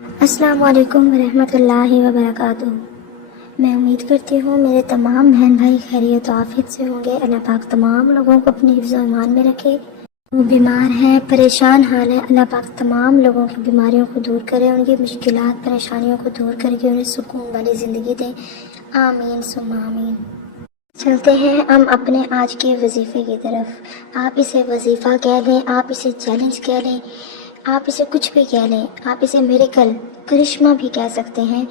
السلام علیکم ورحمۃ اللہ وبرکاتہ۔ میں امید کرتی ہوں میرے تمام بہن بھائی خیریت و عافیت سے ہوں گے۔ اللہ پاک تمام لوگوں کو اپنے حفظ و ایمان میں رکھے۔ وہ بیمار ہیں، پریشان حال ہیں، اللہ پاک تمام لوگوں کی بیماریوں کو دور کرے، ان کی مشکلات پریشانیوں کو دور کر کے انہیں سکون والی زندگی دیں، آمین ثم آمین۔ چلتے ہیں ہم اپنے آج کے وظیفے کی طرف۔ آپ اسے وظیفہ کہہ لیں، آپ اسے چیلنج کہہ لیں، آپ اسے کچھ بھی کہہ لیں، آپ اسے میریکل، کرشمہ بھی کہہ سکتے ہیں۔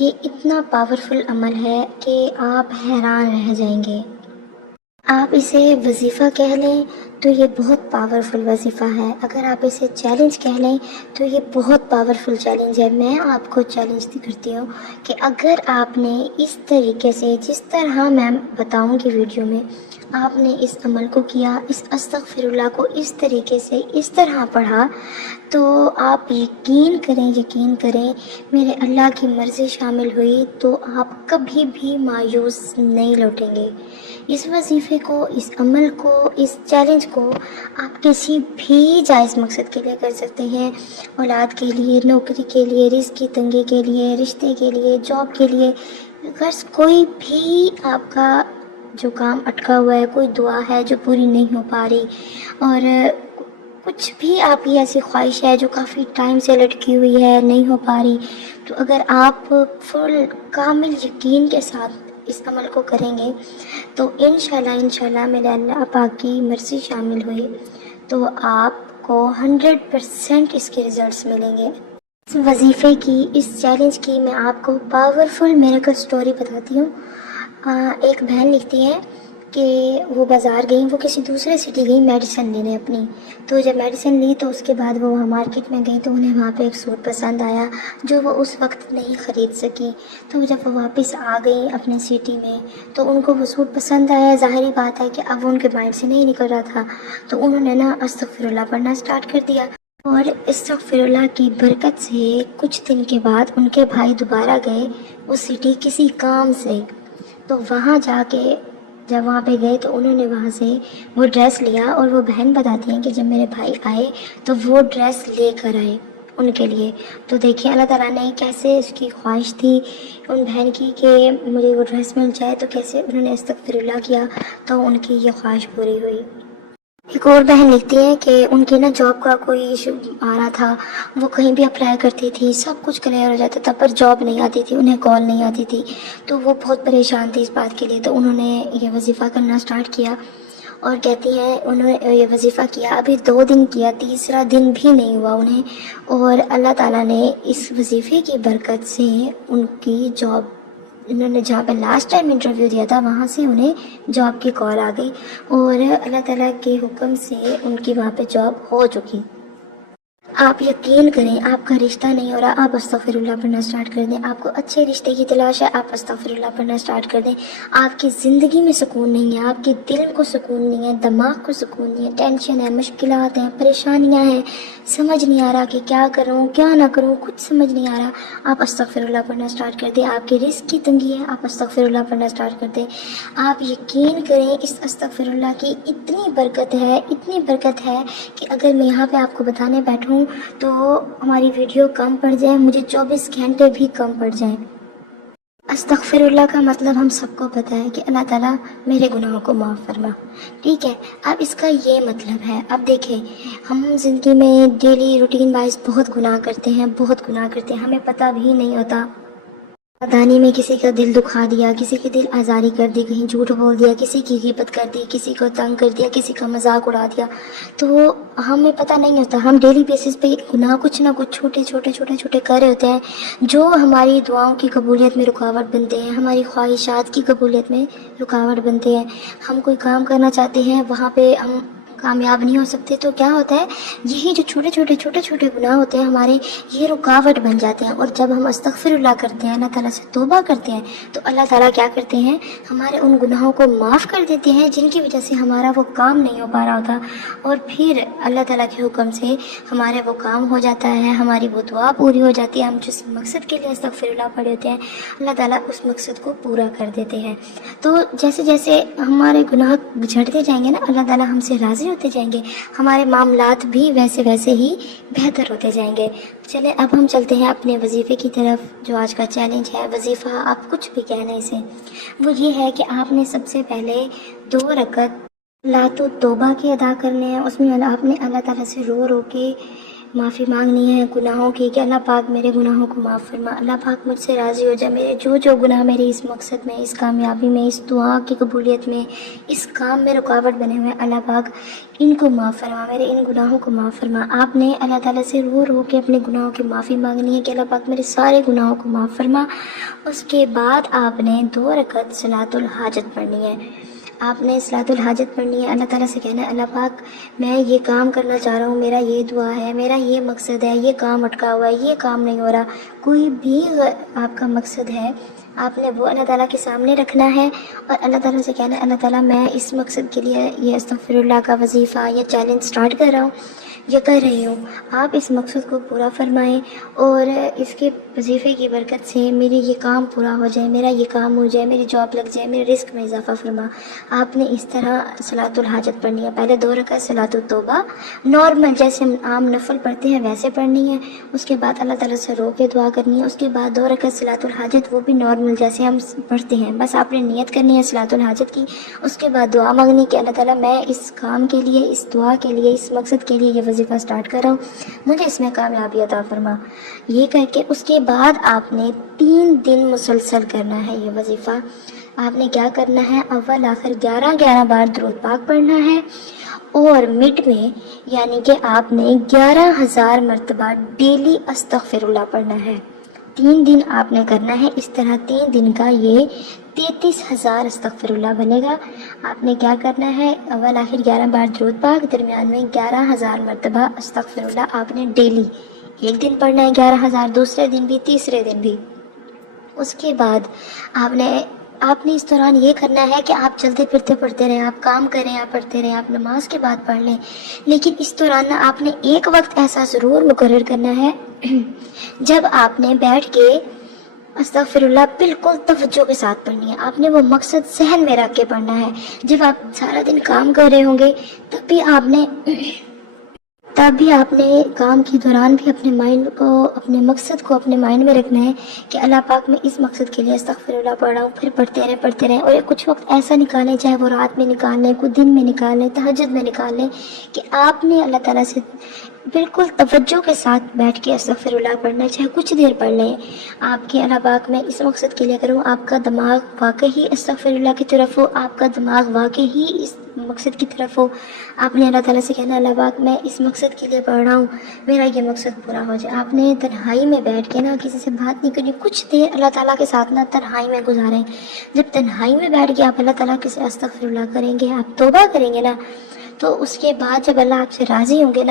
یہ اتنا پاورفل عمل ہے کہ آپ حیران رہ جائیں گے۔ آپ اسے وظیفہ کہہ لیں تو یہ بہت پاورفل وظیفہ ہے، اگر آپ اسے چیلنج کہہ لیں تو یہ بہت پاورفل چیلنج ہے۔ میں آپ کو چیلنج کرتی ہوں کہ اگر آپ نے اس طریقے سے، جس طرح میں بتاؤں گی ویڈیو میں، آپ نے اس عمل کو کیا، اس استغفر اللہ کو اس طریقے سے، اس طرح پڑھا، تو آپ یقین کریں میرے اللہ کی مرضی شامل ہوئی تو آپ کبھی بھی مایوس نہیں لوٹیں گے۔ اس وظیفے کو، اس عمل کو، اس چیلنج کو آپ کسی بھی جائز مقصد کے لیے کر سکتے ہیں، اولاد کے لیے، نوکری کے لیے، رزق کی تنگی کے لیے، رشتے کے لیے، جاب کے لیے، غرض کوئی بھی آپ کا جو کام اٹکا ہوا ہے، کوئی دعا ہے جو پوری نہیں ہو پا رہی، اور کچھ بھی آپ کی ایسی خواہش ہے جو کافی ٹائم سے لٹکی ہوئی ہے، نہیں ہو پا رہی، تو اگر آپ فل کامل یقین کے ساتھ اس عمل کو کریں گے تو انشاءاللہ میرے اللہ پاک کی مرضی شامل ہوئی تو آپ کو 100% اس کے ریزلٹس ملیں گے۔ اس وظیفے کی، اس چیلنج کی میں آپ کو پاورفل میریکل سٹوری بتاتی ہوں۔ ایک بہن لکھتی ہے کہ وہ بازار گئیں، وہ کسی دوسرے سٹی گئیں میڈیسن لینے اپنی، تو جب میڈیسن لی تو اس کے بعد وہ وہاں مارکیٹ میں گئی تو انہیں وہاں پہ ایک سوٹ پسند آیا جو وہ اس وقت نہیں خرید سکی، تو جب وہ واپس آ گئیں اپنے سٹی میں تو ان کو وہ سوٹ پسند آیا۔ ظاہری بات ہے کہ اب وہ ان کے مائنڈ سے نہیں نکل رہا تھا، تو انہوں نے استغفر اللہ پڑھنا سٹارٹ کر دیا، اور استغفر اللہ کی برکت سے کچھ دن کے بعد ان کے بھائی دوبارہ گئے اس سٹی کسی کام سے، تو وہاں جا کے جب وہاں پہ گئے تو انہوں نے وہاں سے وہ ڈریس لیا، اور وہ بہن بتاتی ہیں کہ جب میرے بھائی آئے تو وہ ڈریس لے کر آئے ان کے لیے، تو دیکھیں اللہ تعالیٰ نے کیسے، اس کی خواہش تھی ان بہن کی کہ مجھے وہ ڈریس مل جائے، تو کیسے انہوں نے استغفر اللہ کیا تو ان کی یہ خواہش پوری ہوئی۔ ایک اور بہن لکھتی ہے کہ ان کی جاب کا کوئی ایشو آ رہا تھا، وہ کہیں بھی اپلائی کرتی تھی، سب کچھ کلیئر ہو جاتا تھا، پر جاب نہیں آتی تھی، انہیں کال نہیں آتی تھی، تو وہ بہت پریشان تھی اس بات کے لیے، تو انہوں نے یہ وظیفہ کرنا سٹارٹ کیا، اور کہتی ہیں انہوں نے یہ وظیفہ کیا، ابھی 2 دن کیا، تیسرا دن بھی نہیں ہوا انہیں، اور اللہ تعالیٰ نے اس وظیفے کی برکت سے ان کی جاب، انہوں نے جہاں پہ لاسٹ ٹائم انٹرویو دیا تھا وہاں سے انہیں جاب کی کال آ گئی، اور اللہ تعالیٰ کے حکم سے ان کی وہاں پہ جاب ہو چکی۔ آپ یقین کریں، آپ کا رشتہ نہیں ہو رہا، آپ استغفر اللہ پڑھنا سٹارٹ کر دیں، آپ کو اچھے رشتے کی تلاش ہے، آپ استغفر اللہ پڑھنا سٹارٹ کر دیں، آپ کی زندگی میں سکون نہیں ہے، آپ کے دل کو سکون نہیں ہے، دماغ کو سکون نہیں ہے، ٹینشن ہے، مشکلات ہیں، پریشانیاں ہیں، سمجھ نہیں آ رہا کہ کیا کروں کیا نہ کروں، کچھ سمجھ نہیں آ رہا، آپ استغفر اللہ پڑھنا سٹارٹ کر دیں۔ آپ کے رزق کی تنگی ہے، آپ استغفر اللہ پڑھنا سٹارٹ کر دیں۔ آپ یقین کریں اس استغفر اللہ کی اتنی برکت ہے کہ اگر میں یہاں پہ آپ کو بتانے بیٹھوں تو ہماری ویڈیو کم پڑ جائے، مجھے 24 گھنٹے بھی کم پڑ جائیں۔ استغفر اللہ کا مطلب ہم سب کو پتہ ہے کہ اللہ تعالیٰ میرے گناہوں کو معاف فرما، ٹھیک ہے؟ اب اس کا یہ مطلب ہے، اب دیکھیں ہم زندگی میں ڈیلی روٹین وائز بہت گناہ کرتے ہیں، ہمیں پتہ بھی نہیں ہوتا، نادانی میں کسی کا دل دکھا دیا، کسی کی دل آزاری کر دی، کہیں جھوٹ بول دیا، کسی کی غیبت کر دی، کسی کو تنگ کر دیا، کسی کا مذاق اڑا دیا، تو ہمیں پتہ نہیں ہوتا، ہم ڈیلی بیسس پہ گناہ کچھ نہ کچھ چھوٹے کر رہے ہوتے ہیں جو ہماری دعاؤں کی قبولیت میں رکاوٹ بنتے ہیں، ہماری خواہشات کی قبولیت میں رکاوٹ بنتے ہیں۔ ہم کوئی کام کرنا چاہتے ہیں، وہاں پہ ہم کامیاب نہیں ہو سکتے، تو کیا ہوتا ہے، یہی جو چھوٹے گناہ ہوتے ہیں ہمارے، یہ رکاوٹ بن جاتے ہیں، اور جب ہم استغفر اللہ کرتے ہیں، اللہ تعالیٰ سے توبہ کرتے ہیں، تو اللہ تعالیٰ کیا کرتے ہیں، ہمارے ان گناہوں کو معاف کر دیتے ہیں جن کی وجہ سے ہمارا وہ کام نہیں ہو پا رہا ہوتا، اور پھر اللہ تعالیٰ کے حکم سے ہمارے وہ کام ہو جاتا ہے، ہماری وہ دعا پوری ہو جاتی ہے، ہم جس مقصد کے لیے استغفر اللہ پڑھے ہوتے ہیں اللہ تعالیٰ اس مقصد کو پورا کر دیتے ہیں۔ تو جیسے جیسے ہمارے گناہ جھڑتے جائیں گے نا، اللہ تعالیٰ ہم سے راضی راضی ہوتے جائیں گے، ہمارے معاملات بھی ویسے ویسے ہی بہتر ہوتے جائیں گے۔ چلیں اب ہم چلتے ہیں اپنے وظیفے کی طرف، جو آج کا چیلنج ہے، وظیفہ آپ کچھ بھی کہنا اسے، وہ یہ ہے کہ آپ نے سب سے پہلے 2 رکعت صلاۃ التوبہ کے ادا کرنے ہیں۔ اس میں آپ نے اللہ تعالیٰ سے رو رو کے معافی مانگنی ہے گناہوں کی، کہ اللہ پاک میرے گناہوں کو معاف فرما، اللہ پاک مجھ سے راضی ہو جائے، میرے جو گناہ میرے اس مقصد میں، اس کامیابی میں، اس دعا کی قبولیت میں، اس کام میں رکاوٹ بنے ہوئے، اللہ پاک ان کو معاف فرما، میرے ان گناہوں کو معاف فرما۔ آپ نے اللہ تعالیٰ سے رو رو کے اپنے گناہوں کی معافی مانگنی ہے کہ اللہ پاک میرے سارے گناہوں کو معاف فرما۔ اس کے بعد آپ نے 2 رکعت صلاۃ الحاجت پڑھنی ہے۔ آپ نے صلاۃ الحاجت پڑھنی ہے، اللہ تعالیٰ سے کہنا ہے اللہ پاک میں یہ کام کرنا چاہ رہا ہوں، میرا یہ دعا ہے، میرا یہ مقصد ہے، یہ کام اٹکا ہوا ہے، یہ کام نہیں ہو رہا، کوئی بھی آپ کا مقصد ہے، آپ نے وہ اللہ تعالیٰ کے سامنے رکھنا ہے اور اللہ تعالیٰ سے کہنا ہے اللہ تعالیٰ میں اس مقصد کے لیے یہ استغفر اللہ کا وظیفہ یا چیلنج سٹارٹ کر رہا ہوں یا کر رہی ہوں، آپ اس مقصد کو پورا فرمائیں اور اس کے وظیفے کی برکت سے میری یہ کام پورا ہو جائے، میرا یہ کام ہو جائے، میری جاب لگ جائے، میرے رزق میں اضافہ فرما۔ آپ نے اس طرح صلاۃ الحاجت پڑھنی ہے۔ پہلے 2 رکعت صلاۃ التوبہ نارمل جیسے ہم عام نفل پڑھتے ہیں ویسے پڑھنی ہے، اس کے بعد اللہ تعالیٰ سے رو کے دعا کرنی ہے، اس کے بعد 2 رکعت صلاۃ الحاجت وہ بھی نارمل جیسے ہم پڑھتے ہیں، بس آپ نے نیت کرنی ہے صلاۃ الحاجت کی، اس کے بعد دعا مانگنی کہ اللہ تعالیٰ میں اس کام کے لیے، اس دعا کے لیے، اس مقصد کے لیے یہ وظیفہ سٹارٹ کر رہا ہوں، مجھے اس میں کامیابی عطا فرما۔ یہ کر کے اس کے بعد آپ نے 3 دن مسلسل کرنا ہے یہ وظیفہ۔ آپ نے کیا کرنا ہے، اول آخر 11 بار درود پاک پڑھنا ہے اور مڈ میں یعنی کہ آپ نے 11,000 مرتبہ ڈیلی استغفر اللہ پڑھنا ہے۔ 3 دن آپ نے کرنا ہے، اس طرح 3 دن کا یہ 33,000 استغفر اللہ بنے گا۔ آپ نے کیا کرنا ہے، اول آخر 11 بار درود پاک، درمیان میں 11,000 مرتبہ استغفر اللہ آپ نے ڈیلی، ایک دن پڑھنا ہے 11,000، دوسرے دن بھی، تیسرے دن بھی۔ اس کے بعد آپ نے اس دوران یہ کرنا ہے کہ آپ چلتے پھرتے پڑھتے رہیں، آپ کام کریں، آپ پڑھتے رہیں، آپ نماز کے بعد پڑھ لیں، لیکن اس دوران آپ نے ایک وقت ایسا ضرور مقرر کرنا ہے جب آپ نے بیٹھ کے استغفر اللہ بالکل توجہ کے ساتھ پڑھنی ہے۔ آپ نے وہ مقصد ذہن میں رکھ کے پڑھنا ہے۔ جب آپ سارا دن کام کر رہے ہوں گے تب بھی آپ نے کام کے دوران بھی اپنے مائنڈ کو، اپنے مقصد کو اپنے مائنڈ میں رکھنا ہے کہ اللہ پاک میں اس مقصد کے لیے استغفر اللہ پڑھ رہا ہوں، پھر پڑھتے رہیں اور کچھ وقت ایسا نکالیں، چاہے وہ رات میں نکال لیں، کوئی دن میں نکال لیں، تہجد میں نکال لیں، کہ آپ نے اللہ تعالیٰ سے بالکل توجہ کے ساتھ بیٹھ کے استغفر اللہ پڑھنا، چاہے کچھ دیر پڑھ لیں۔ آپ کے اللہ پاک میں اس مقصد کے لیے کروں، آپ کا دماغ واقعی استغفر اللہ کی طرف ہو، آپ کا دماغ واقعی اس مقصد کی طرف ہو۔ آپ نے اللہ تعالیٰ سے کہنا اللہ پاک میں اس مقصد کے لیے پڑھ رہا ہوں، میرا یہ مقصد پورا ہو جائے۔ آپ نے تنہائی میں بیٹھ کے کسی سے بات نہیں کرنی، کچھ دیر اللہ تعالیٰ کے ساتھ تنہائی میں گزاریں۔ جب تنہائی میں بیٹھ کے آپ اللہ تعالیٰ کے سے استغفر اللہ کریں گے، آپ توبہ کریں گے تو اس کے بعد جب اللہ آپ سے راضی ہوں گے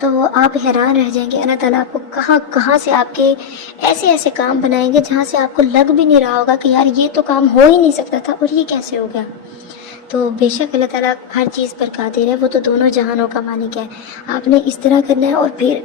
تو آپ حیران رہ جائیں گے، اللہ تعالیٰ آپ کو کہاں سے آپ کے ایسے کام بنائیں گے جہاں سے آپ کو لگ بھی نہیں رہا ہوگا کہ یار یہ تو کام ہو ہی نہیں سکتا تھا اور یہ کیسے ہو گیا۔ تو بے شک اللہ تعالیٰ ہر چیز پر قادر ہے، وہ تو دونوں جہانوں کا مالک ہے۔ آپ نے اس طرح کرنا ہے اور پھر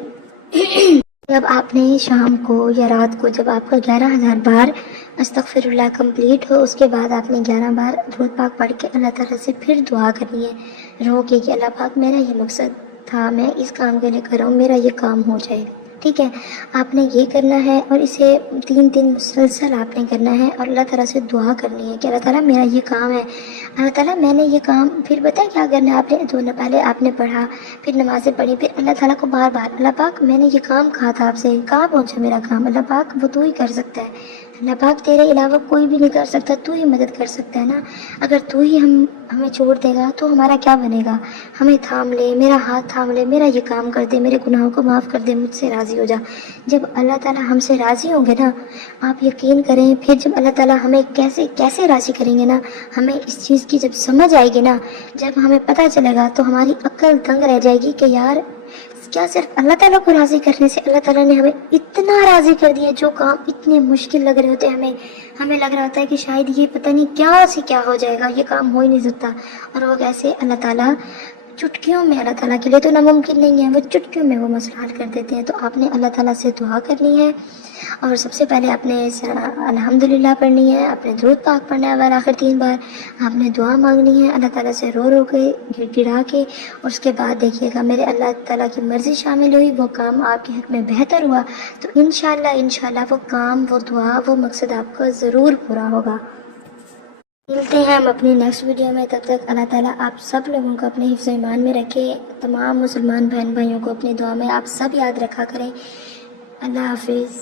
جب آپ نے شام کو یا رات کو جب آپ کا 11,000 بار استغفر اللہ کمپلیٹ ہو، اس کے بعد آپ نے 11 بار درود پاک پڑھ کے اللہ تعالیٰ سے پھر دعا کرنی ہے، رو کے کہ اللہ پاک میرا یہ مقصد تھا، میں اس کام کے لیے کر رہا ہوں، میرا یہ کام ہو جائے۔ ٹھیک ہے، آپ نے یہ کرنا ہے اور اسے 3 دن مسلسل آپ نے کرنا ہے اور اللہ تعالیٰ سے دعا کرنی ہے کہ اللہ تعالیٰ میرا یہ کام ہے، اللہ تعالیٰ میں نے یہ کام، پھر بتائیں کیا کرنا ہے آپ نے، پہلے آپ نے پڑھا، پھر نمازیں پڑھی، پھر اللہ تعالیٰ کو بار بار اللہ پاک میں نے یہ کام کہا تھا آپ سے، کہاں پہنچا میرا کام، اللہ پاک وہ تو ہی کر سکتا ہے، اللہ پاک تیرے علاوہ کوئی بھی نہیں کر سکتا، تو ہی مدد کر سکتا ہے نا، اگر تو ہی ہمیں چھوڑ دے گا تو ہمارا کیا بنے گا، ہمیں تھام لے، میرا ہاتھ تھام لے، میرا یہ کام کر دے، میرے گناہوں کو معاف کر دے، مجھ سے راضی ہو جا۔ جب اللہ تعالیٰ ہم سے راضی ہوں گے آپ یقین کریں، پھر جب اللہ تعالیٰ ہمیں کیسے راضی کریں گے ہمیں اس چیز کی جب سمجھ آئے گی جب ہمیں پتہ چلے گا تو ہماری عقل دنگ رہ جائے گی کہ یار کیا صرف اللہ تعالیٰ کو راضی کرنے سے اللہ تعالیٰ نے ہمیں اتنا راضی کر دیا، جو کام اتنے مشکل لگ رہے ہوتے ہیں ہمیں لگ رہا ہوتا ہے کہ شاید یہ پتہ نہیں کیا سے کیا ہو جائے گا، یہ کام ہو ہی نہیں سکتا، اور وہ کیسے اللہ تعالیٰ چٹکیوں میں اللہ تعالیٰ کے لیے تو ناممکن نہیں ہے، وہ چٹکیوں میں وہ مسئلہ حل کر دیتے ہیں. تو آپ نے اللہ تعالیٰ سے دعا کرنی ہے، اور سب سے پہلے آپ نے الحمدللہ پڑھنی ہے، اپنے درود پاک پڑھنا ہے آخر 3 بار. آپ نے دعا مانگنی ہے اللہ تعالیٰ سے رو رو کے، گڑ گڑا کے. اور اس کے بعد دیکھیے گا میرے اللہ تعالیٰ کی مرضی شامل ہوئی، وہ کام آپ کے حق میں بہتر ہوا تو انشاءاللہ وہ کام، وہ دعا، وہ مقصد آپ کا ضرور پورا ہوگا. ملتے ہیں ہم اپنی نیکسٹ ویڈیو میں. تب تک اللہ تعالیٰ آپ سب لوگوں کو اپنے حفظ و ایمان میں رکھے. تمام مسلمان بہن بھائیوں کو اپنی دعا میں آپ سب یاد رکھا کریں. اللہ حافظ.